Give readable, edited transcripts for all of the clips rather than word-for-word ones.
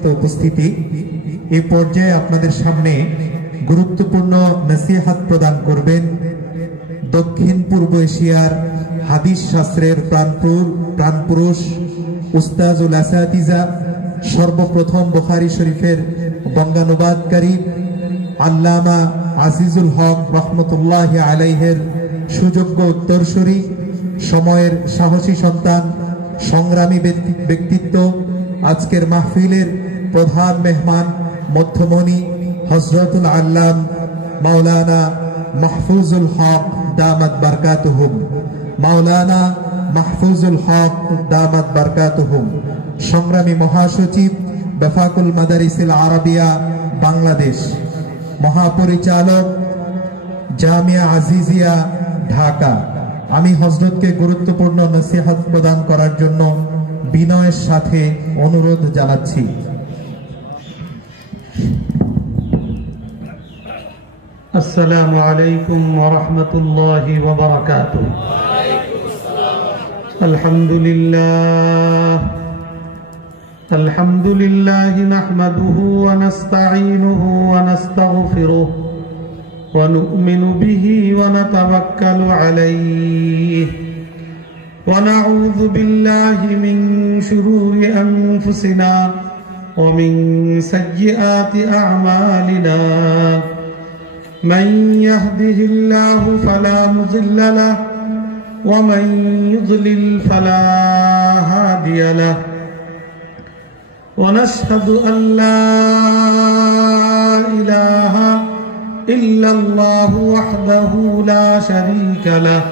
উপস্থিতি এই পর্যায়ে আপনাদের সামনে গুরুত্বপূর্ণ নসিহত প্রদান করবেন দক্ষিণ পূর্ব এশিয়ার হাদিস শাস্ত্রের প্রাণপুরুষ উস্তাজুল আসাতিজা, সর্বপ্রথম বুখারী শরীফের বঙ্গানুবাদকারী আল্লামা আজিজুল হক রহমতুল্লাহি আলাইহির সুযোগ্য উত্তরসূরি, সময়ের সাহসী সন্তান, সংগ্রামী ব্যক্তিত্ব, আজকের মাহফিলের প্রধান মেহমান মধ্যমণি হযরতুল আল্লাম মাওলানা মাহফুজুল হক দামাত বারকাতুহুম, মাওলানা মাহফুজুল হক দামাত বারকাতুহুম, সংগ্রামী মহাসচিব বেফাকুল মাদারিসিল আরাবিয়া বাংলাদেশ, মহাপরিচালক জামিয়া আজিজিয়া ঢাকা। আমি হযরতকে গুরুত্বপূর্ণ নসিহত প্রদান করার জন্য বিনয়ের সাথে অনুরোধ জানাচ্ছি। আসসালামু আলাইকুম ওয়া রাহমাতুল্লাহি ওয়া বারাকাতুহু। আলহামদুলিল্লাহ নাহমাদুহু ওয়া নাস্তাঈনুহু ওয়া নাস্তাগফিরুহু ওয়া নু'মিনু বিহি ওয়া নাতাওয়াক্কালু আলাইহি ওয়া নাউযু বিল্লাহি মিন শুরুরি আনফুসিনা ওয়া মিন সাইয়্যাতি আ'মালিনা। من يهده الله فلا مضل له ومن يضلل فلا هادي له ونشهد أن لا إله إلا الله وحده لا شريك له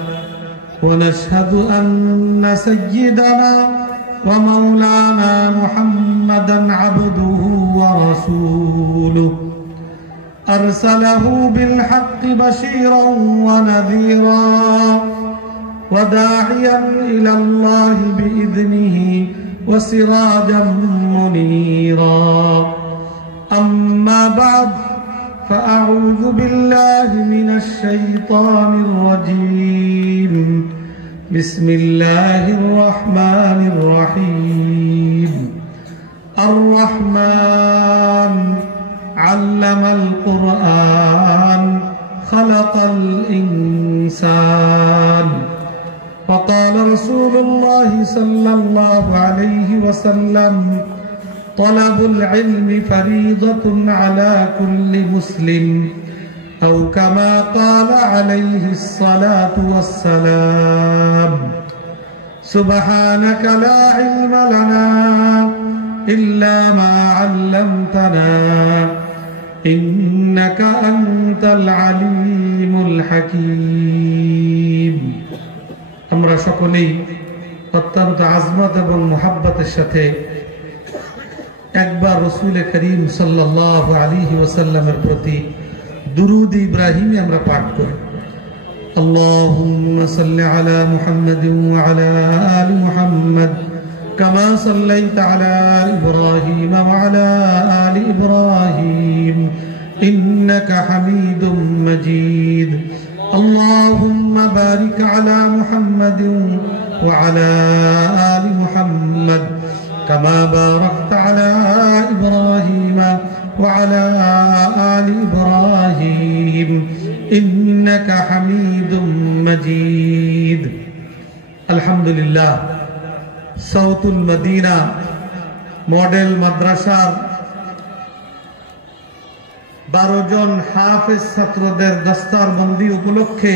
ونشهد أن سيدنا ومولانا محمدا عبده ورسوله أرسله بالحق بشيرا ونذيرا وداعيا إلى الله بإذنه وسراجا منيرا. أما بعد فأعوذ بالله من الشيطان الرجيم. بسم الله الرحمن الرحيم. الرحمن علم القرآن خلق الإنسان. وقال رسول الله صلى الله عليه وسلم طلب العلم فريضة على كل مسلم أو كما قال عليه الصلاة والسلام. سبحانك لا علم لنا إلا ما علمتنا إنك أنت العليم الحكيم. আমরা সকলেই অত্যন্ত আজমত এবং মুহাব্বতের সাথে একবার রাসূল করিম সাল্লাল্লাহু আলাইহি ওয়াসাল্লামের প্রতি দুরূদ ইব্রাহিমি আমরা পাঠ করি। আল্লাহুম্মা সাল্লি আলা মুহাম্মাদিন ওয়া আলা আলি মুহাম্মাদ كما صليت على إبراهيم وعلى آل إبراهيم إنك حميد مجيد. اللهم بارك على محمد وعلى آل محمد كما باركت على إبراهيم وعلى آل إبراهيم إنك حميد مجيد. الحمد لله. সাউতুল মদিনা মডেল মাদ্রাসার 12 জন হাফেজ ছাত্রদের দস্তারবন্দি উপলক্ষে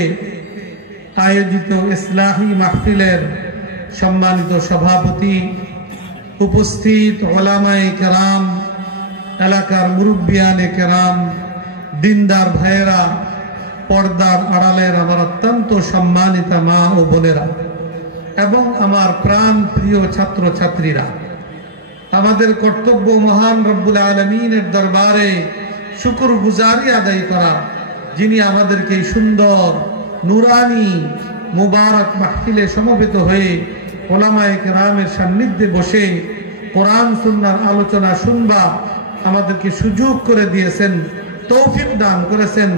আয়োজিত ইসলাহি মাহফিলের সম্মানিত সভাপতি, উপস্থিত ওলামায়ে কেরাম, এলাকার মুরব্বিয়ানে কেরাম, দিনদার ভাইয়েরা, পর্দার আড়ালের আমার অত্যন্ত সম্মানিত মা ও বোনেরা এবং আমার প্রাণ প্রিয় ছাত্র ছাত্রীরা, আমাদের কর্তব্য মহান রব্বুল আলামিনের দরবারে শুকরগুজারি আদায় করা, যিনি আমাদেরকে সুন্দর নুরানি মুবারক মাহফিলে সমবেত হয়ে ওলামায়ে কেরামের সান্নিধ্যে বসে কোরআন সুন্নাহর আলোচনা শুনবা আমাদেরকে সুযোগ করে দিয়েছেন, তৌফিক দান করেছেন।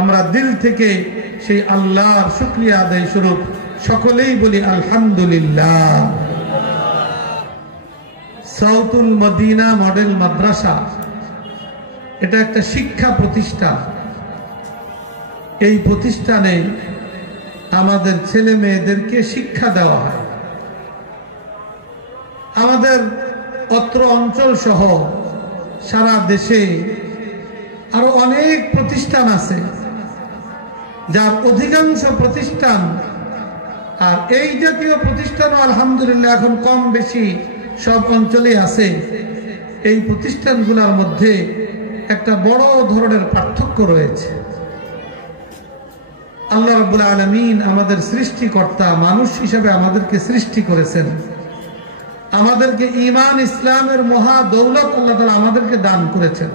আমরা দিল থেকে সেই আল্লাহর শুকরিয়া আদায় স্বরূপ সকলেই বলি আলহামদুলিল্লাহ। সাউতুল মদিনা মডেল মাদ্রাসা, এটা একটা শিক্ষা প্রতিষ্ঠান। এই প্রতিষ্ঠানে আমাদের ছেলে মেয়েদেরকে শিক্ষা দেওয়া হয়। আমাদের অত্র অঞ্চল সহ সারা দেশে আরো অনেক প্রতিষ্ঠান আছে, যার অধিকাংশ প্রতিষ্ঠান, আর এই জাতীয় প্রতিষ্ঠানও আলহামদুলিল্লাহ এখন কম বেশি সব অঞ্চলে আছে। এই প্রতিষ্ঠানগুলোর মধ্যে একটা বড় ধরনের পার্থক্য রয়েছে। আল্লাহ রাব্বুল আলামিন আমাদের সৃষ্টিকর্তা, মানুষ হিসেবে আমাদেরকে সৃষ্টি করেছেন, আমাদেরকে ঈমান ইসলামের মহা দৌলত আল্লাহ তাআলা আমাদেরকে দান করেছেন।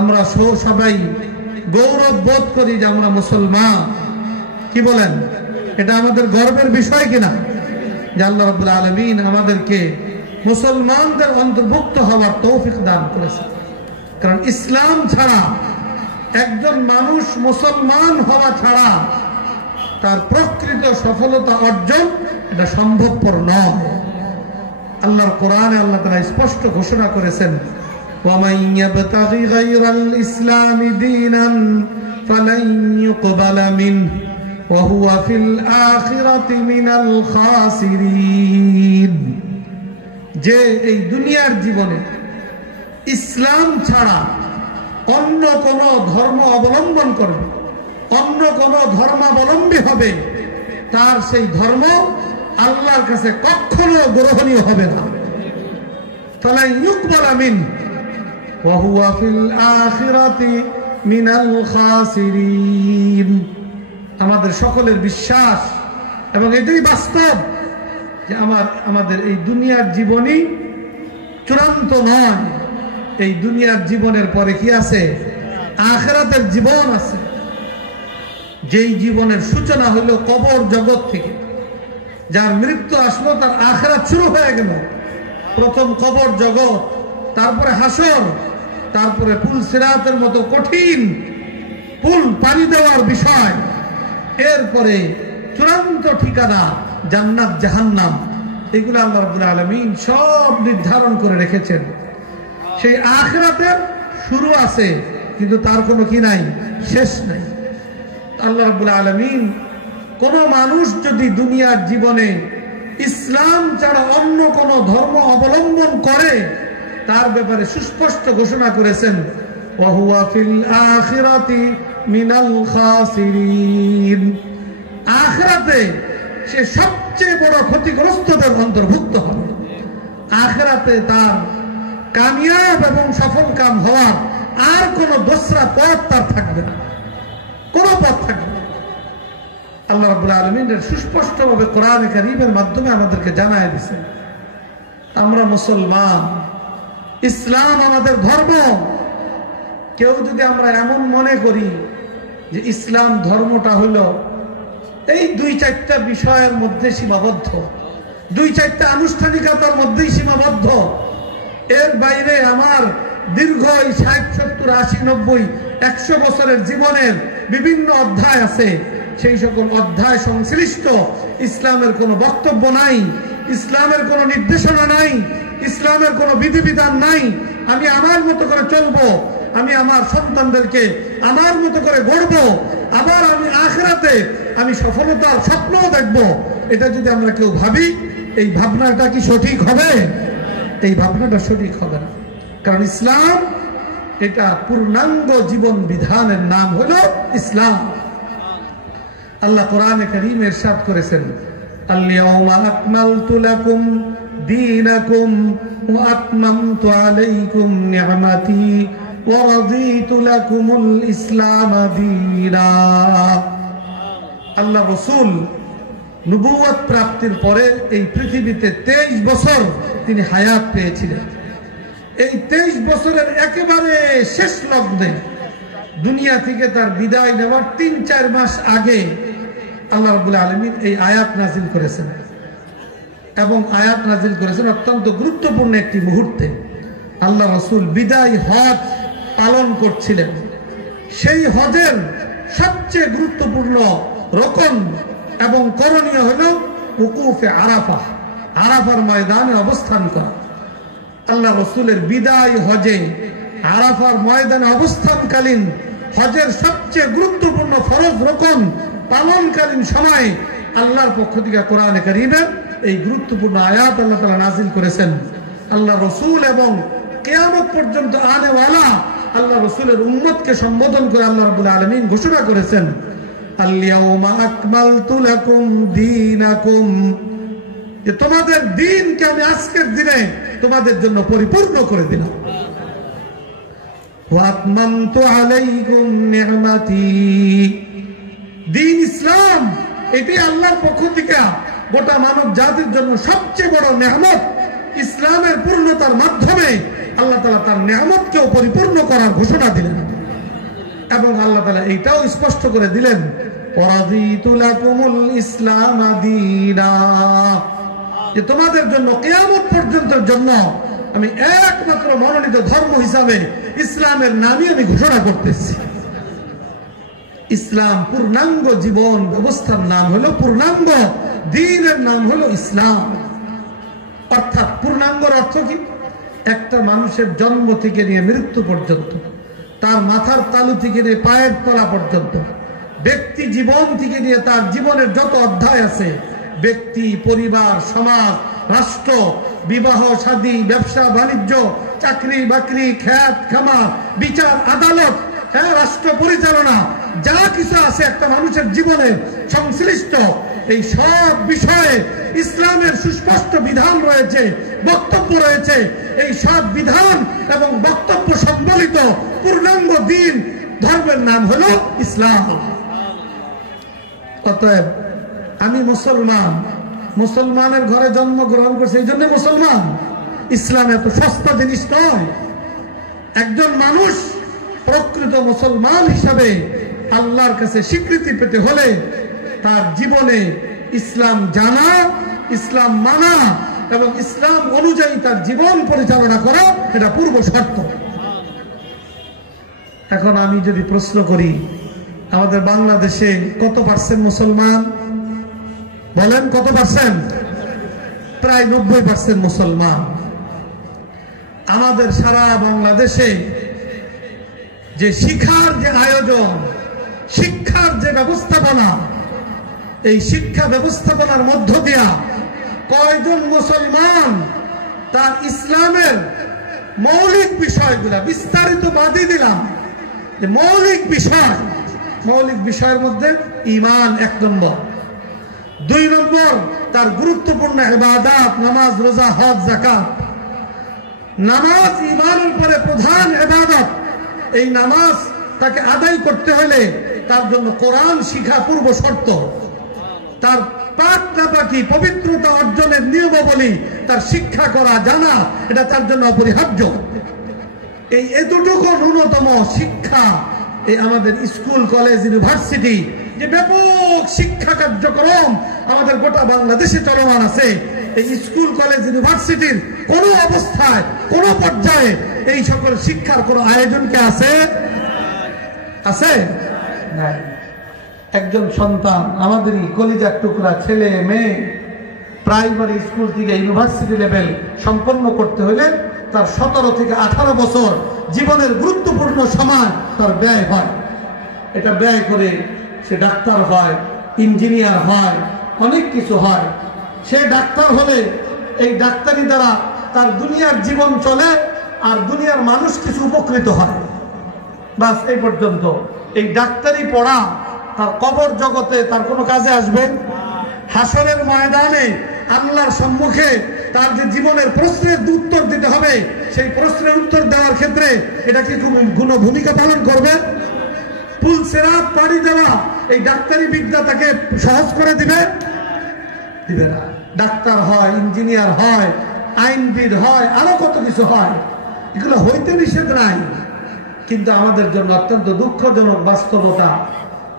আমরা সবাই গৌরব বোধ করি যে আমরা মুসলমান। কি বলেন? এটা আমাদের গর্বের বিষয় কিনা যে আল্লাহ রাব্বুল আলামিন আমাদেরকে মুসলমানদের অন্তর্ভুক্ত হওয়ার তৌফিক দান করেছেন। কারণ ইসলাম ছাড়া একজন মানুষ মুসলমান হওয়া ছাড়া তার প্রকৃত সফলতা অর্জন এটা সম্ভবপর নয়। আল্লাহর কোরআনে আল্লাহ তাআলা স্পষ্ট ঘোষণা করেছেন, وَمَن يَبْتَغِ غَيْرَ الْإِسْلَامِ دِينًا فَلَن يُقْبَلَ مِنْهُ وَهُوَ فِي الْآخِرَةِ مِنَ الْخَاسِرِينَ। যে এই দুনিয়ার জীবনে ইসলাম ছাড়া অন্য কোন ধর্ম অবলম্বন করবে, অন্য কোন ধর্মাবলম্বী হবে, তার সেই ধর্ম আল্লাহর কাছে কখনো গ্রহণীয় হবে না। ফালা ইউকবালা মিনহু ওয়া হুয়া ফিল আখিরাতি মিনাল খাসিরিন। আমাদের সকলের বিশ্বাস এবং এটাই বাস্তব যে আমাদের এই দুনিয়ার জীবনই চূড়ান্ত নয়। এই দুনিয়ার জীবনের পরে কি আছে? আখিরাতের জীবন আছে, যেই জীবনের সূচনা হলো কবর জগৎ থেকে। যার মৃত্যু আসলো তার আখিরাত শুরু হয়ে গেল। প্রথম কবর জগৎ, তারপরে হাসর, তারপরে পুল সিরাতের মতো কঠিন পুল পানি দেওয়ার বিষয়, এরপরে চূড়ান্ত ঠিকানা জান্নাত জাহান্নাম। এগুলো আল্লাহ রাব্বুল আলামিন সব নির্ধারণ করে রেখেছেন। সেই আখিরাতের শুরু আছে, কিন্তু তার কোনো কি নাই, শেষ নাই। আল্লাহ রাব্বুল আলামিন কোন মানুষ যদি দুনিয়ার জীবনে ইসলাম ছাড়া অন্য কোন ধর্ম অবলম্বন করে, তার ব্যাপারে সুস্পষ্ট ঘোষণা করেছেন, ওয়া হুয়া ফিল আখিরাতি মিনাল খাসিরিন। আখিরাতে সে সবচেয়ে বড় ক্ষতিগ্রস্তদের অন্তর্ভুক্ত হবে। আখিরাতে তার কামিয়াব এবং সফল কাম হওয়ার আর কোন দোসরা পথ তার থাকবে না, কোন পথ থাকবে না। আল্লাহ রাব্বুল আলামিন সুস্পষ্টভাবে কোরআনে কারীমের মাধ্যমে আমাদেরকে জানায় দিয়েছেন, আমরা মুসলমান, ইসলাম আমাদের ধর্ম। কেউ যদি আমরা এমন মনে করি যে ইসলাম ধর্মটা হলো এই ২-৪টা বিষয়ের মধ্যে সীমাবদ্ধ, ২-৪টা আনুষ্ঠানিকতার মধ্যেই সীমাবদ্ধ, এর বাইরে আমার দীর্ঘ ৬০, ৭০, ৮০, ৯০, ১০০ বছরের জীবনের বিভিন্ন অধ্যায় আছে, সেই সকল অধ্যায় সংশ্লিষ্ট ইসলামের কোনো বক্তব্য নাই, ইসলামের কোনো নির্দেশনা নাই, ইসলামের কোনো বিধিবিধান নাই, আমি আমার মতো করে চলবো, আমি আমার সন্তানদেরকে আমার মতো করে গড়ব, আবার আমি আখিরাতে আমি সফলতার স্বপ্নও দেখব, এটা যদি আমরা কেউ ভাবি, এই ভাবনাটা কি সঠিক হবে? এই ভাবনাটা সঠিক হবে না। কারণ ইসলাম এটা পূর্ণাঙ্গ জীবন বিধানের নাম হলো ইসলাম। আল্লাহ কোরআনে কারীমে ইরশাদ করেছেন, আল-ইয়াওমা আকমালতু লাকুম দীনাকুম ওয়া আতমামতু আলাইকুম নি'মাতি ওয়া রাদিতু লাকুমুল ইসলাম দীনা। আল্লাহ রাসূল নবুয়ত প্রাপ্তির পরে এই পৃথিবীতে 23 বছর তিনি হায়াত পেয়েছিলেন। এই 23 বছরের একেবারে শেষ লগ্নে দুনিয়া থেকে তার বিদায় নেওয়ার ৩-৪ মাস আগে আল্লাহ রাব্বুল আলামিন এই আয়াত নাযিল করেছেন, এবং আয়াত নাযিল করেছেন অত্যন্ত গুরুত্বপূর্ণ একটি মুহূর্তে। আল্লাহ রাসূল বিদায় হজ পালন করছিলেন। সেই হজের সবচেয়ে গুরুত্বপূর্ণ রকম এবং করণীয় হল উকুফে আরাফা, আরাফার ময়দানে অবস্থান করা। আল্লাহ রসুলের বিদায় হজে আরাফার ময়দানে অবস্থানকালীন হজের সবচেয়ে গুরুত্বপূর্ণ ফরজ রকম পালনকালীন সময় আল্লাহর পক্ষ থেকে কোরআনে কারীমের এই গুরুত্বপূর্ণ আয়াত আল্লাহ তাআলা নাযিল করেছেন। আল্লাহ রসুল এবং কিয়ামত পর্যন্ত আনেওয়ালা আল্লাহ রসুলের উম্মতকে সম্বোধন করে আল্লাহ রাব্বুল আলামিন ঘোষণা করেছেন, আল-ইয়াউমা আকমালতু লাকুম দীনাকুম, যে তোমাদের দ্বীনকে আমি আজকের দিনে তোমাদের জন্য পরিপূর্ণ করে দিলাম। ওয়া আতমামতু আলাইকুম নি'মাতি, দ্বীন ইসলাম এটি আল্লাহর পক্ষ থেকে গোটা মানব জাতির জন্য সবচেয়ে বড় নেয়ামত। ইসলামের পূর্ণতার মাধ্যমে আল্লাহ তাআলা তার নেয়ামতকেও পরিপূর্ণ করার ঘোষণা দিলেন এবং আল্লাহ তাআলা এইটাও স্পষ্ট করে দিলেন, ওয়ারাদিতু লাকুমুল ইসলাম দীনা, যে তোমাদের জন্য কিয়ামত পর্যন্তের জন্য আমি একমাত্র মনোনীত ধর্ম হিসাবে ইসলামের নামই আমি ঘোষণা করতেছি। ইসলাম পূর্ণাঙ্গ জীবন ব্যবস্থার নাম হলো পূর্ণাঙ্গ, দ্বীনের নাম হলো ইসলাম। অর্থাৎ পূর্ণাঙ্গর অর্থ কি? একটা মানুষের জন্ম থেকে নিয়ে মৃত্যু পর্যন্ত, তার মাথার তালু থেকে নিয়ে পায়ের তলা পর্যন্ত, ব্যক্তি জীবন থেকে নিয়ে তার জীবনের যত অধ্যায় আছে, ব্যক্তি, পরিবার, সমাজ, রাষ্ট্র, বিবাহ শাদী, ব্যবসা বাণিজ্য, চাকরি বাকরি, খ্যাত খামার, বিচার আদালত, রাষ্ট্র পরিচালনা, যা কিছু আছে একটা মানুষের জীবনে সংশ্লিষ্ট, এই সব বিষয়ে ইসলামের সুস্পষ্ট বিধান রয়েছে, বক্তব্য রয়েছে। এই সব বিধান এবং বক্তব্য সম্বলিত পূর্ণাঙ্গ দ্বীন ধর্মের নাম হলো ইসলাম। অতএব আমি মুসলমান, মুসলমানের ঘরে জন্মগ্রহণ করছি, এই জন্য মুসলমান। ইসলাম এত সস্তা জিনিস নয়। একজন মানুষ প্রকৃত মুসলমান হিসাবে আল্লাহর কাছে স্বীকৃতি পেতে হলে তার জীবনে ইসলাম জানা, ইসলাম মানা এবং ইসলাম অনুযায়ী তার জীবন পরিচালনা করা, এটা পূর্ব শর্ত। এখন আমি যদি প্রশ্ন করি, আমাদের বাংলাদেশে কত পার্সেন্ট মুসলমান? বলেন কত পার্সেন্ট? প্রায় 90% মুসলমান। আমাদের সারা বাংলাদেশে যে শিক্ষার যে আয়োজন, শিক্ষার যে ব্যবস্থাপনা, এই শিক্ষা ব্যবস্থাপনার মধ্য দিয়া কয়জন মুসলমান তার ইসলামের মৌলিক বিষয়গুলা, বিস্তারিত বাদই দিলাম, যে মৌলিক বিষয়ের মধ্যে ঈমান 1 নম্বর, 2 নম্বর তার গুরুত্বপূর্ণ ইবাদত, নামাজ, রোজা, হজ, যাকাত। নামাজ ঈমানের পরে প্রধান ইবাদত। এই নামাজ তাকে আদায় করতে হলে তার জন্য কোরআন শিক্ষা পূর্ব শর্ত। তার পাক নাপাকি পবিত্রতা অর্জনের নিয়মাবলী তার শিক্ষা করা, জানা, এটা তার জন্য অপরিহার্য। এই এতটুকু ন্যূনতম শিক্ষা এই আমাদের স্কুল, কলেজ, ইউনিভার্সিটি, যে ব্যাপক শিক্ষা কার্যক্রম আমাদের গোটা বাংলাদেশে চলমান আছে, এই স্কুল, কলেজ, ইউনিভার্সিটির কোন অবস্থায়, কোন পর্যায়ে এই সকল শিক্ষার কোন আয়োজন কি আছে? আছে? নাই। একজন সন্তান, আমাদেরই কলিজার টুকরা ছেলে মেয়ে, প্রাইমারি স্কুল থেকে ইউনিভার্সিটি লেভেল সম্পন্ন করতে হলে তার 17 থেকে 18 বছর জীবনের গুরুত্বপূর্ণ সময় তার ব্যয় হয়। এটা ব্যয় করে সে ডাক্তার হয়, ইঞ্জিনিয়ার হয়, অনেক কিছু হয়। সে ডাক্তার হলে এই ডাক্তারি দ্বারা তার দুনিয়ার জীবন চলে আর দুনিয়ার মানুষ কিছু উপকৃত হয়, বাস এই পর্যন্ত। এই ডাক্তারি পড়া তার কবর জগতে তার কোনো কাজে আসবে? হাসরের ময়দানে আল্লাহর সম্মুখে তার যে জীবনের প্রশ্নের উত্তর দিতে হবে, সেই প্রশ্নের উত্তর দেওয়ার ক্ষেত্রে এটা কি কোনো ভূমিকা পালন করবে? পুল সিরাত পাড়ি দেওয়া এই ডাক্তারি বিদ্যা তাকে সহজ করে দিবে? দিবে না। ডাক্তার হয়, ইঞ্জিনিয়ার হয়, আইনবিদ হয়, আরো কত কিছু হয়, এগুলো হইতে নিষেধ নাই। কিন্তু আমাদের জন্য অত্যন্ত দুঃখজনক বাস্তবতা,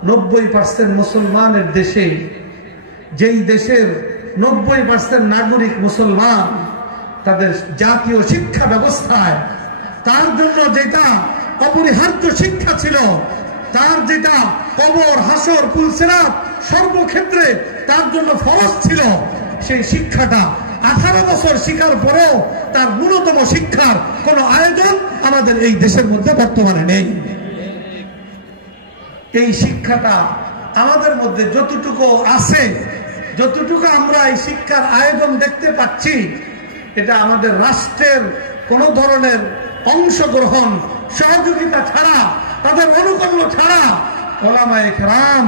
90% মুসলমানের দেশে, যেই দেশের 90% নাগরিক মুসলমান, তাদের জাতীয় শিক্ষা ব্যবস্থায় তার জন্য যেটা অপরিহার্য শিক্ষা ছিল, তার যেটা কবর, হাসর, পুল সিরাত সর্বক্ষেত্রে তার জন্য ফরজ ছিল, সেই শিক্ষাটা 18 বছর শিক্ষার পরেও তার ন্যূনতম শিক্ষার কোন আয়োজন আমাদের এই দেশের মধ্যে বর্তমানে নেই। এই শিক্ষাটা আমাদের মধ্যে যতটুকু আছে, যতটুকু আমরা এই শিক্ষার আয়োজন দেখতে পাচ্ছি, এটা আমাদের রাষ্ট্রের কোন ধরনের অংশগ্রহণ সহযোগিতা ছাড়া, তাদের অনুকরণ ছাড়া ওলামায়ে কেরাম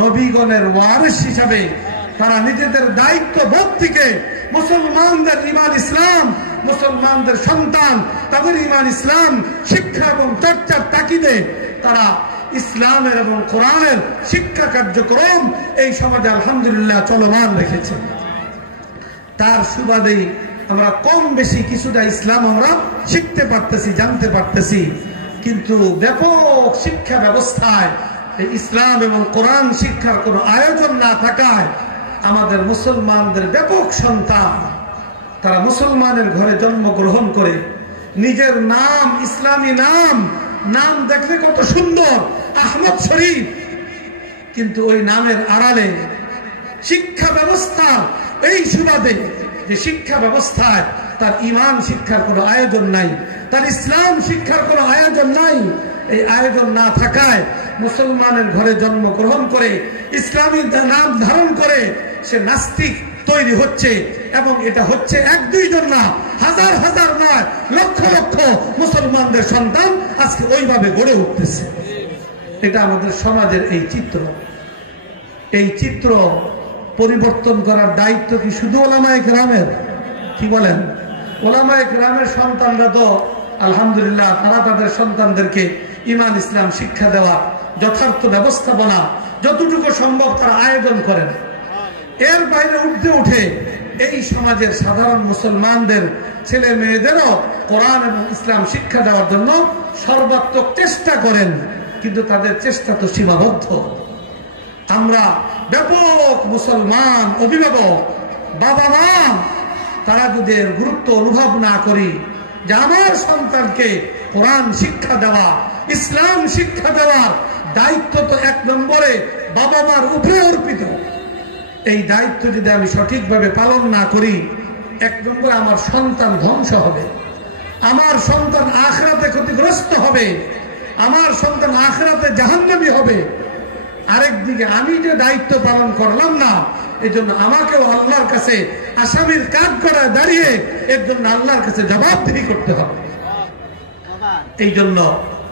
নবীগণের ওয়ারিস হিসাবে তারা নিজেদের দায়িত্ব বোধ থেকে মুসলমানদের ঈমান ইসলাম, মুসলমানদের সন্তান তাদের ঈমান ইসলাম শিক্ষা এবং চর্চার তাকিদে তারা ইসলামের এবং কোরআনের শিক্ষা কার্যক্রম এই সমাজে আলহামদুলিল্লাহ চলমান রেখেছে। তার সুবাদে আমরা কম বেশি কিছুটা ইসলাম আমরা শিখতে পারতেছি, জানতে পারতেছি, কিন্তু ব্যাপক শিক্ষা ব্যবস্থায় ইসলাম এবং কোরআন শিক্ষার কোনো আয়োজন না থাকায় আমাদের মুসলমানদের ব্যাপক সন্তান তারা মুসলমানের ঘরে জন্মগ্রহণ করে নিজের নাম, ইসলামী নাম দেখলে কত সুন্দর আহমদ শরীফ, কিন্তু ওই নামের আড়ালে শিক্ষা ব্যবস্থা এই সুবাদে যে শিক্ষা ব্যবস্থায় তার ঈমান শিক্ষার কোনো আয়োজন নাই, তার ইসলাম শিক্ষার কোনো আয়োজন নাই। এই আয়োজন না থাকায় মুসলমানের ঘরে জন্মগ্রহণ করে ইসলামী নাম ধারণ করে সে নাস্তিক তৈরি হচ্ছে, এবং এটা হচ্ছে 1-2 জন না, হাজার হাজার নয়, লক্ষ লক্ষ মুসলমানদের সন্তান আজকে ওইভাবে গড়ে উঠতেছে। এটা আমাদের সমাজের এই চিত্র। এই চিত্র পরিবর্তন করার দায়িত্ব কি শুধু ওলামায়ে কেরামের? কি বলেন? ওলামায়ে কেরামের সন্তানরা তো আলহামদুলিল্লাহ তারা তাদের সন্তানদেরকে ঈমান ইসলাম শিক্ষা দেওয়া, যথার্থ ব্যবস্থাপনা যতটুকু সম্ভব তারা আয়োজন করেন। এর বাইরে উঠে এই সমাজের সাধারণ মুসলমানদের ছেলে মেয়েদেরও কোরআন এবং ইসলাম শিক্ষা দেওয়ার জন্য সর্বাত্মক চেষ্টা করেন, কিন্তু তাদের চেষ্টা তো সীমাবদ্ধ। আমরা ব্যাপক মুসলমান অভিভাবক বাবা মা তারা যদি এর গুরুত্ব অনুভব না করি যে আমার সন্তানকে কোরআন শিক্ষা দেওয়া, ইসলাম শিক্ষা দেওয়ার দায়িত্ব তো 1 নম্বরে বাবা মার উপরে অর্পিত। এই দায়িত্ব যদি আমি সঠিকভাবে পালন না করি, 1 নম্বরে আমার সন্তান ধ্বংস হবে, আমার সন্তান আখিরাতে ক্ষতিগ্রস্ত হবে, আমার সন্তান আখিরাতে জাহান্নামী হবে। আরেকদিকে আমি যে দায়িত্ব পালন করলাম না, এজন্য আমাকেও আল্লাহর কাছে আসামির কাঠগড়ায় দাঁড়িয়ে এর জন্য আল্লাহর কাছে জবাবদিহি করতে হবে। এই জন্য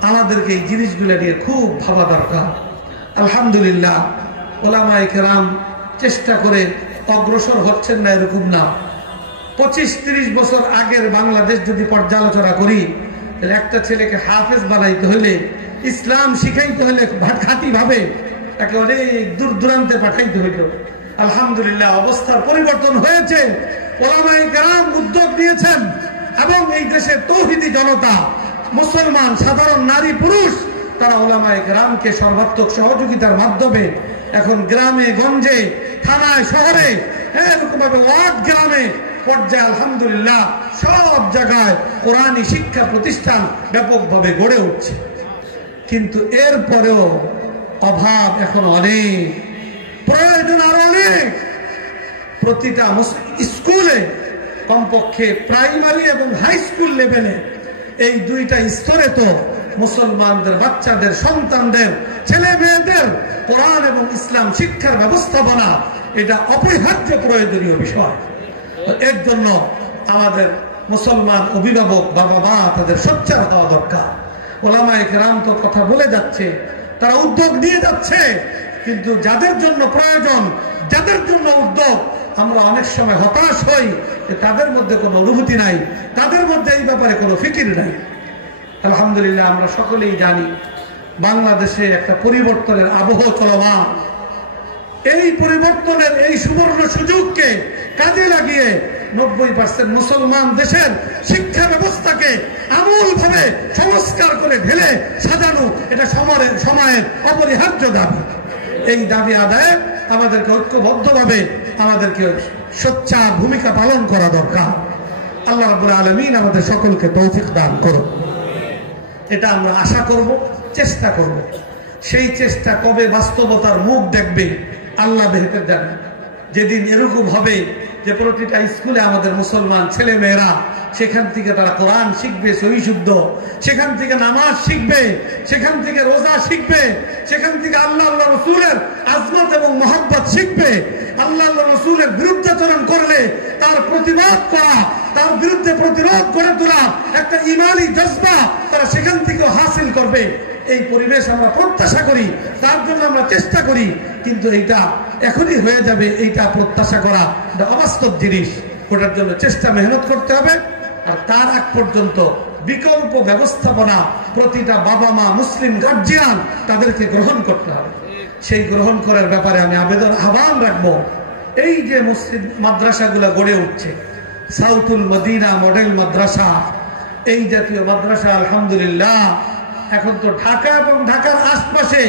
আমাদেরকে এই জিনিসগুলো নিয়ে খুব ভাবা দরকার। আলহামদুলিল্লাহ ওলামায়ে কেরাম চেষ্টা করে অগ্রসর হচ্ছেন না এরকম না। 25-30 বছর আগের বাংলাদেশ যদি পর্যালোচনা করি, তাহলে একটা ছেলেকে হাফেজ বানাইতে হলে, ইসলাম শিখাইতে হলে খাঁটি ভাবে তাকে অনেক দূর দূরান্তে পাঠাইতে হইত। আলহামদুলিল্লাহ অবস্থার পরিবর্তন হয়েছে। ওলামায়ে কেরাম উদ্যোগ নিয়েছেন এবং এই দেশের তৌহিদি জনতা, মুসলমান সাধারণ নারী পুরুষ, তারা ওলামায়ে কেরামকে সর্বাত্মক সহযোগিতার মাধ্যমে এখন গ্রামে গঞ্জে থানায় শহরে এরকম ভাবে ওয়ার্ড গ্রামে পর্যায়ে আলহামদুলিল্লাহ সব জায়গায় কোরআনী শিক্ষা প্রতিষ্ঠান ব্যাপকভাবে গড়ে উঠছে। কিন্তু এরপরেও অভাব এখন অনেক, প্রয়োজন আরো অনেক। প্রতিটা স্কুলে কমপক্ষে প্রাইমারি এবং হাই স্কুল লেভেলে এই 2টা স্তরে তো মুসলমানদের বাচ্চাদের সন্তানদের ছেলে মেয়েদের কোরআন এবং ইসলাম শিক্ষার ব্যবস্থাপনা এটা অপরিহার্য প্রয়োজনীয় বিষয়। এর জন্য আমাদের মুসলমান অভিভাবক বাবা মা তাদের সোচ্চার হওয়া দরকার। ওলামায়ে কেরাম তো কথা বলে যাচ্ছে, তারা উদ্যোগ নিয়ে যাচ্ছে, কিন্তু যাদের জন্য প্রয়োজন, যাদের জন্য উদ্যোগ, আমরা অনেক সময় হতাশ হই যে তাদের মধ্যে কোনো অনুভূতি নাই, তাদের মধ্যে এই ব্যাপারে কোনো ফিকির নাই। আলহামদুলিল্লাহ আমরা সকলেই জানি বাংলাদেশে একটা পরিবর্তনের আবহ চলমান। এই পরিবর্তনের এই সুবর্ণ সুযোগকে কাজে লাগিয়ে 90% মুসলমান দেশের শিক্ষা ব্যবস্থাকে আমূলভাবে সংস্কার করে ঢেলে সাজানো এটা সময়ের অপরিহার্য দাবি। এই দাবি আদায়ে আমাদেরকে ঐক্যবদ্ধভাবে আমাদেরকে সোচ্চার ভূমিকা পালন করা দরকার। আল্লাহ রাব্বুল আলামিন আমাদের সকলকে তৌফিক দান করুন, এটা আমরা আশা করব, চেষ্টা করব। সেই চেষ্টা কবে বাস্তবতার মুখ দেখবে আল্লাহ বেহতর জানেন। যেদিন এরকম হবে যে প্রতিটা স্কুলে আমাদের মুসলমান ছেলে মেয়েরা সেখান থেকে তারা কোরআন শিখবে সহি শুদ্ধ, সেখান থেকে নামাজ শিখবে, সেখান থেকে রোজা শিখবে, সেখান থেকে আল্লাহ আল্লাহ রসুলের আজমত এবং মহব্বত শিখবে। আল্লাহ আল্লাহ রসুলের বিরুদ্ধাচরণ করলে তার প্রতিবাদ করা, তার বিরুদ্ধে প্রতিরোধ করে তোলা একটা ইমানি জজবা তারা সেখান থেকেও হাসিল করবে। এই পরিবেশ আমরা প্রত্যাশা করি, তার জন্য আমরা চেষ্টা করি, কিন্তু এইটা এখনই হয়ে যাবে এইটা প্রত্যাশা করা এটা অবাস্তব জিনিস। ওটার জন্য চেষ্টা মেহনত করতে হবে। আর তার আগ পর্যন্ত বিকল্প ব্যবস্থাপনা প্রতিটা বাবা মা মুসলিম গার্জিয়ান তাদেরকে গ্রহণ করতে হবে। সেই গ্রহণ করার ব্যাপারে আমি আহ্বান রাখবো। এই যে মুসলিম মাদ্রাসাগুলো গড়ে উঠছে, সাউথুল মদিনা মডেল মাদ্রাসা, এই জাতীয় মাদ্রাসা আলহামদুলিল্লাহ এখন তো ঢাকা এবং ঢাকার আশপাশে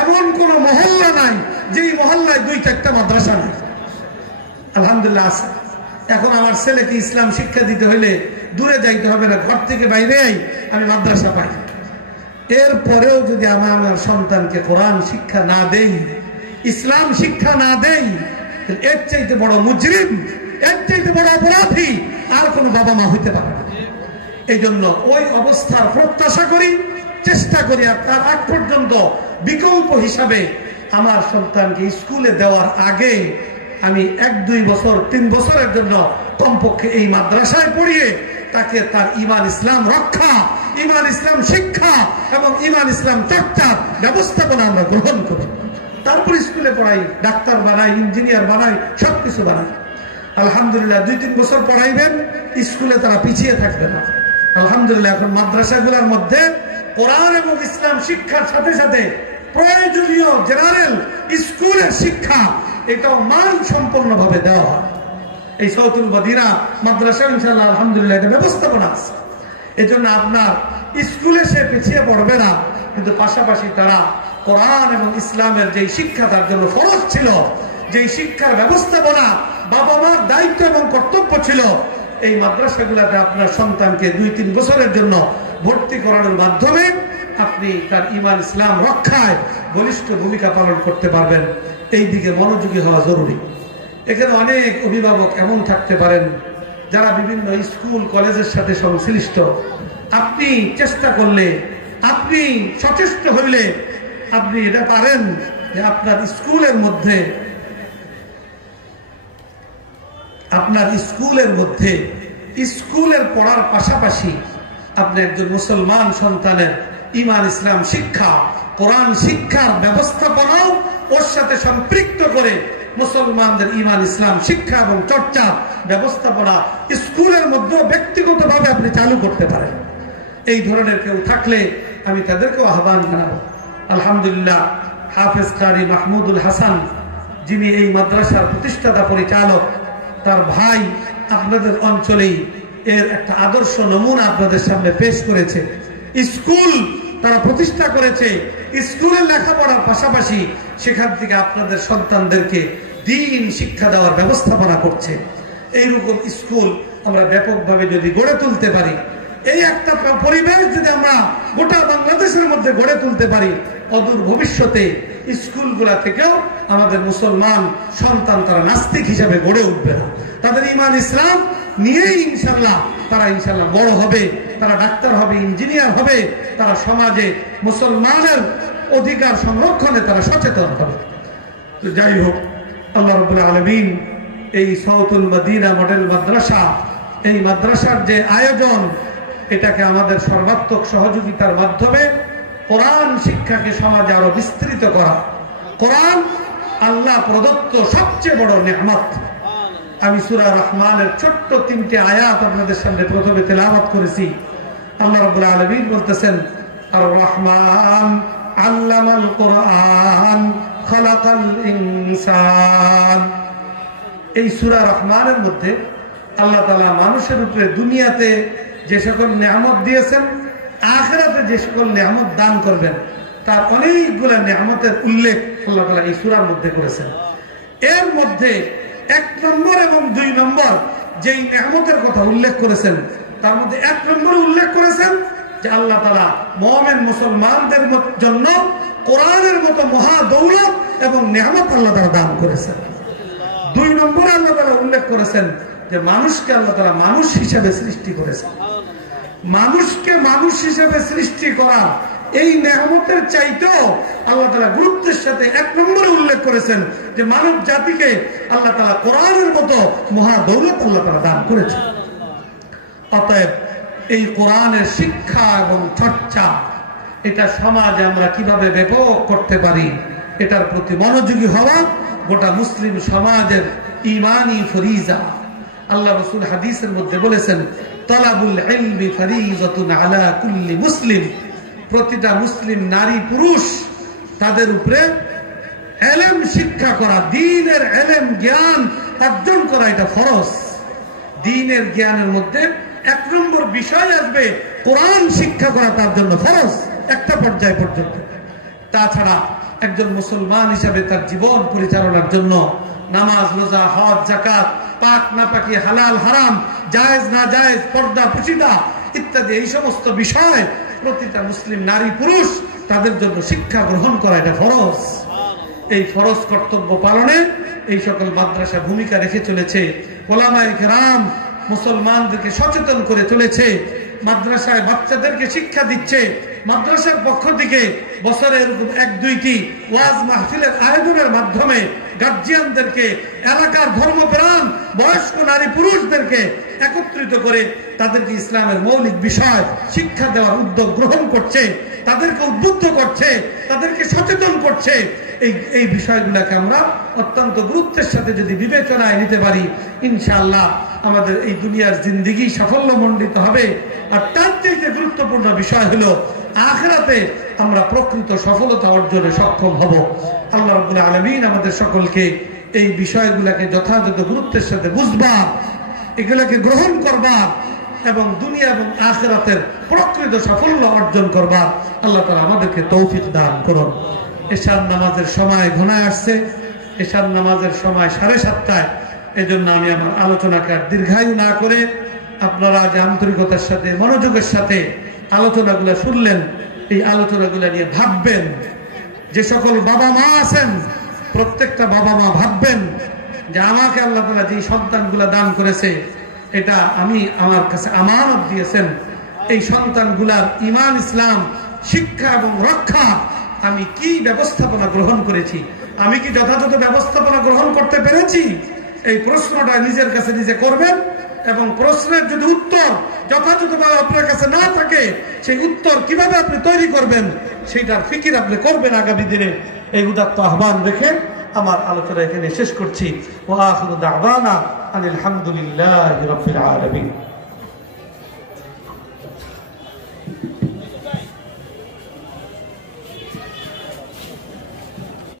এমন কোন মহল্লা নাই যেই মহল্লায় 2-4টা মাদ্রাসা নাই, আলহামদুলিল্লাহ আছে। এখন আমার ছেলেকে ইসলাম শিক্ষা দিতে হলে দূরে যাইতে হবে না, ঘর থেকে বাইরেই আমি মাদ্রাসা পাই। এরপরেও যদি আমার সন্তানকে কোরআন শিক্ষা না দেই, ইসলাম শিক্ষা না দেই, এর চাইতে বড় মুজরিম, এর চাইতে বড় অপরাধী আর কোন বাবা মা হইতে পারে না। এই জন্য ওই অবস্থার প্রত্যাশা করি, চেষ্টা করি। আর তার আগ পর্যন্ত বিকল্প হিসাবে আমার সন্তানকে স্কুলে দেওয়ার আগে আমি 1-2 বছর 3 বছরের জন্য কমপক্ষে এই মাদ্রাসায় পড়িয়ে তাকে তার ঈমান ইসলাম রক্ষা, ঈমান ইসলাম শিক্ষা এবং ঈমান ইসলাম চর্চার ব্যবস্থাপনা আমরা গ্রহণ করি। তারপর স্কুলে পড়াই, ডাক্তার বানাই, ইঞ্জিনিয়ার বানাই, সবকিছু বানাই। আলহামদুলিল্লাহ 2-3 বছর পড়াইবেন, স্কুলে তারা পিছিয়ে থাকবে না। আলহামদুলিল্লাহ এখন মাদ্রাসাগুলোর মধ্যে কোরআন এবং ইসলাম শিক্ষার সাথে সাথে প্রয়োজনীয় জেনারেল স্কুলের শিক্ষা এটাও মান সম্পন্ন ভাবে দেওয়া হয়। এই সাউথুল মদিনা মাদ্রাসা ইনশাআল্লাহ আলহামদুলিল্লাহ এটা ব্যবস্থাপনা আছে। এই জন্য আপনার স্কুলে সে পিছিয়ে পড়বে না, কিন্তু পাশাপাশি তারা কোরআন এবং ইসলামের যে শিক্ষা তার জন্য ফরজ ছিল, যে শিক্ষার ব্যবস্থাপনা বাবা মার দায়িত্ব এবং কর্তব্য ছিল, এই মাদ্রাসাগুলোতে আপনার সন্তানকে 2-3 বছরের জন্য ভর্তি করানোর মাধ্যমে আপনি তার ঈমান ইসলাম রক্ষায় বলিষ্ঠ ভূমিকা পালন করতে পারবেন। এই দিকে মনোযোগী হওয়া জরুরি। এখানে অনেক অভিভাবক এমন থাকতে পারেন যারা বিভিন্ন স্কুল কলেজের সাথে সংশ্লিষ্ট। আপনি চেষ্টা করলে, আপনি সচেষ্ট হইলে আপনি এটা পারেন যে আপনার স্কুলের মধ্যে স্কুলের পড়ার পাশাপাশি আপনি একজন মুসলমান সন্তানের ঈমান ইসলাম শিক্ষা, কোরআন শিক্ষার ব্যবস্থাপনাও ওর সাথে সম্পৃক্ত করে মুসলমানদের ঈমান ইসলাম শিক্ষা এবং চর্চার ব্যবস্থাপনা স্কুলের মধ্যে ব্যক্তিগতভাবে আপনি চালু করতে পারেন। এই ধরনের কেউ থাকলে আমি তাদেরকেও আহ্বান জানাবো। আলহামদুলিল্লাহ হাফেজ কারি মাহমুদুল হাসান, যিনি এই মাদ্রাসার প্রতিষ্ঠাতা পরিচালক, তার ভাই আপনাদের অঞ্চলেই এর একটা আদর্শ নমুনা আপনাদের সামনে পেশ করেছে। স্কুল তারা প্রতিষ্ঠা করেছে, স্কুলের লেখাপড়ার পাশাপাশি সেখান থেকে আপনাদের সন্তানদেরকে দ্বীন শিক্ষা দেওয়ার ব্যবস্থাপনা করছে। এইরকম স্কুল আমরা ব্যাপকভাবে যদি গড়ে তুলতে পারি, এই একটা পরিবেশ যদি আমরা গোটা বাংলাদেশের মধ্যে গড়ে তুলতে পারি, অদূর ভবিষ্যতে স্কুলগুলা থেকেও আমাদের মুসলমান সন্তান তারা নাস্তিক হিসাবে গড়ে উঠবে না। তাদের ঈমান ইসলাম নিয়েই ইনশাল্লাহ তারা ইনশাল্লাহ বড় হবে, তারা ডাক্তার হবে, ইঞ্জিনিয়ার হবে, তারা সমাজে মুসলমানের অধিকার সংরক্ষণে তারা সচেতন হবে। তো যাই হোক, আল্লাহ রাব্বুল আলামিন এই সাউথুল মদিনা মডেল মাদ্রাসা, এই মাদ্রাসার যে আয়োজন, এটাকে আমাদের সর্বাত্মক সহযোগিতার মাধ্যমে কোরআন শিক্ষাকে সমাজে আরো বিস্তৃত করা। কোরআন আল্লাহ প্রদত্ত সবচেয়ে বড় নিয়ামত। আমি সূরা রহমানের ছোট্ট 3টে আয়াত আপনাদের সামনে প্রথমে তেলাওয়াত করেছি। আল্লাহ রাব্বুল আলামিন বলতেছেন, আর রহমান আল্লামাল কোরআন খালাকাল ইনসান। এই সূরা রহমানের মধ্যে আল্লাহ তাআলা মানুষের উপরে দুনিয়াতে যে সকল নিয়ামত দিয়েছেন, আখিরাতে যে সকল নিয়ামত দান করবেন, তার অনেকগুলো নিয়ামতের উল্লেখ আল্লাহ তাআলা এই সূরার মধ্যে করেছেন। এর মধ্যে 1 নম্বর এবং 2 নম্বর যেই নিয়ামতের কথা উল্লেখ করেছেন, তার মধ্যে 1 নম্বর উল্লেখ করেছেন যে আল্লাহ তাআলা মুমিন মুসলমানদের জন্য কোরআনের মতো মহা দৌলত এবং নিয়ামত আল্লাহ তাআলা দান করেছেন। 2 নম্বরে আল্লাহ তাআলা উল্লেখ করেছেন যে মানুষকে আল্লাহ তাআলা মানুষ হিসেবে সৃষ্টি করেছেন। মানুষকে মানুষ হিসেবে সৃষ্টি করা এই নেয়ামতের চাইতেও আল্লাহ তাআলা গুরুত্বের সাথে 1 নম্বরে উল্লেখ করেছেন যে মানব জাতিকে আল্লাহ তাআলা কোরআনের মতো মহা দৌলত আল্লাহ তাআলা দান করেছেন। অতএব এই কোরআনের শিক্ষা এবং চর্চা এটা সমাজে আমরা কিভাবে ব্যাপক করতে পারি এটার প্রতি মনোযোগী হওয়া গোটা মুসলিম সমাজের ঈমানি ফরিজা। আল্লাহ রাসূল হাদিসের মধ্যে বলেছেন, তালাবুল ইলমি ফরিজাতুন আলা কুল্লি মুসলিম, প্রতিটা মুসলিম নারী পুরুষ তাদের উপরে ইলম শিক্ষা করা, দ্বীনের ইলম জ্ঞান অর্জন করা এটা ফরজ। দ্বীনের জ্ঞানের মধ্যে 1 নম্বর বিষয় আসবে কোরআন শিক্ষা করা তার জন্য ফরজ একটা পর্যায় পর্যন্ত। তাছাড়া একজন মুসলমান হিসেবে তার জীবন পরিচালনার জন্য নামাজ, রোজা, হজ, যাকাত, পাক নাপাকি, হালাল হারাম, জায়েজ না জায়েজ, পর্দা পুশিদা ইত্যাদি এই সমস্ত বিষয় প্রতিটা মুসলিম নারী পুরুষ তাদের জন্য শিক্ষা গ্রহণ করা এটা ফরজ। এই ফরজ কর্তব্য পালনে এই সকল মাদ্রাসা ভূমিকা রেখে চলেছে। ওলামায়ে কেরাম মুসলমানদেরকে সচেতন করে চলেছে, মাদ্রাসায় বাচ্চাদেরকে শিক্ষা দিচ্ছে। মাদ্রাসার পক্ষ থেকে বছরে এরকম 1-2টি ওয়াজ মাহফিলের আয়োজনের মাধ্যমে গার্জিয়ানদেরকে, এলাকার ধর্মপ্রাণ বয়স্ক নারী পুরুষদেরকে একত্রিত করে তাদেরকে ইসলামের মৌলিক বিষয় শিক্ষা দেওয়ার উদ্যোগ গ্রহণ করছে, তাদেরকে উদ্বুদ্ধ করছে, তাদেরকে সচেতন করছে। এই বিষয়গুলোকে আমরা অত্যন্ত গুরুত্বের সাথে যদি বিবেচনায় নিতে পারি, ইনশাআল্লাহ আমাদের এই দুনিয়ার জিন্দেগি সাফল্যমণ্ডিত হবে। আর তার থেকে গুরুত্বপূর্ণ বিষয় হলো আখিরাতে আমরা প্রকৃত সফলতা অর্জনে সক্ষম হব। আল্লাহ রাব্বুল আলামিন আমাদের সকলকে এই বিষয়গুলোকে যথাযথ গুরুত্বের সাথে বুঝবা, এগুলোকে গ্রহণ করবা এবং দুনিয়া এবং আখিরাতের প্রকৃত সাফল্য অর্জন করবা আল্লাহ তাআলা আমাদেরকে তৌফিক দান করুন। এশার নামাজের সময় ঘনায় আসছে, এশার নামাজের সময় 7:30টায়। এজন্য আমি আমার আলোচনাকে আর দীর্ঘায়ু না করে আপনারা যে আন্তরিকতার সাথে মনোযোগের সাথে আলোচনাগুলো শুনলেন, এই আলোচনাগুলো নিয়ে ভাববেন। যে সকল বাবা মা আছেন প্রত্যেকটা বাবা মা ভাববেন যে আমাকে আল্লাহ তাআলা যে সন্তানগুলো দান করেছে এটা আমি আমার কাছে আমানত দিয়েছেন, এই সন্তানগুলার ঈমান ইসলাম শিক্ষা এবং রক্ষা আমি কি ব্যবস্থাপনা গ্রহণ করেছি, আমি কি যথাযথ ব্যবস্থাপনা গ্রহণ করতে পেরেছি? এই প্রশ্নটা নিজের কাছে নিজে করবেন এবং প্রশ্নের যদি উত্তর যথাযথভাবে আপনার কাছে না থাকে সেই উত্তর কিভাবে আপনি তৈরি করবেন সেইটার ফিকির আপনি করবেন আগামী দিনে। এই উদাত্ত আহ্বান রেখে আমার আলোচনা এখানে শেষ করছি। ওয়া আখিরু দাওয়ানা আনিল হামদুলিল্লাহি রাব্বিল আলামিন।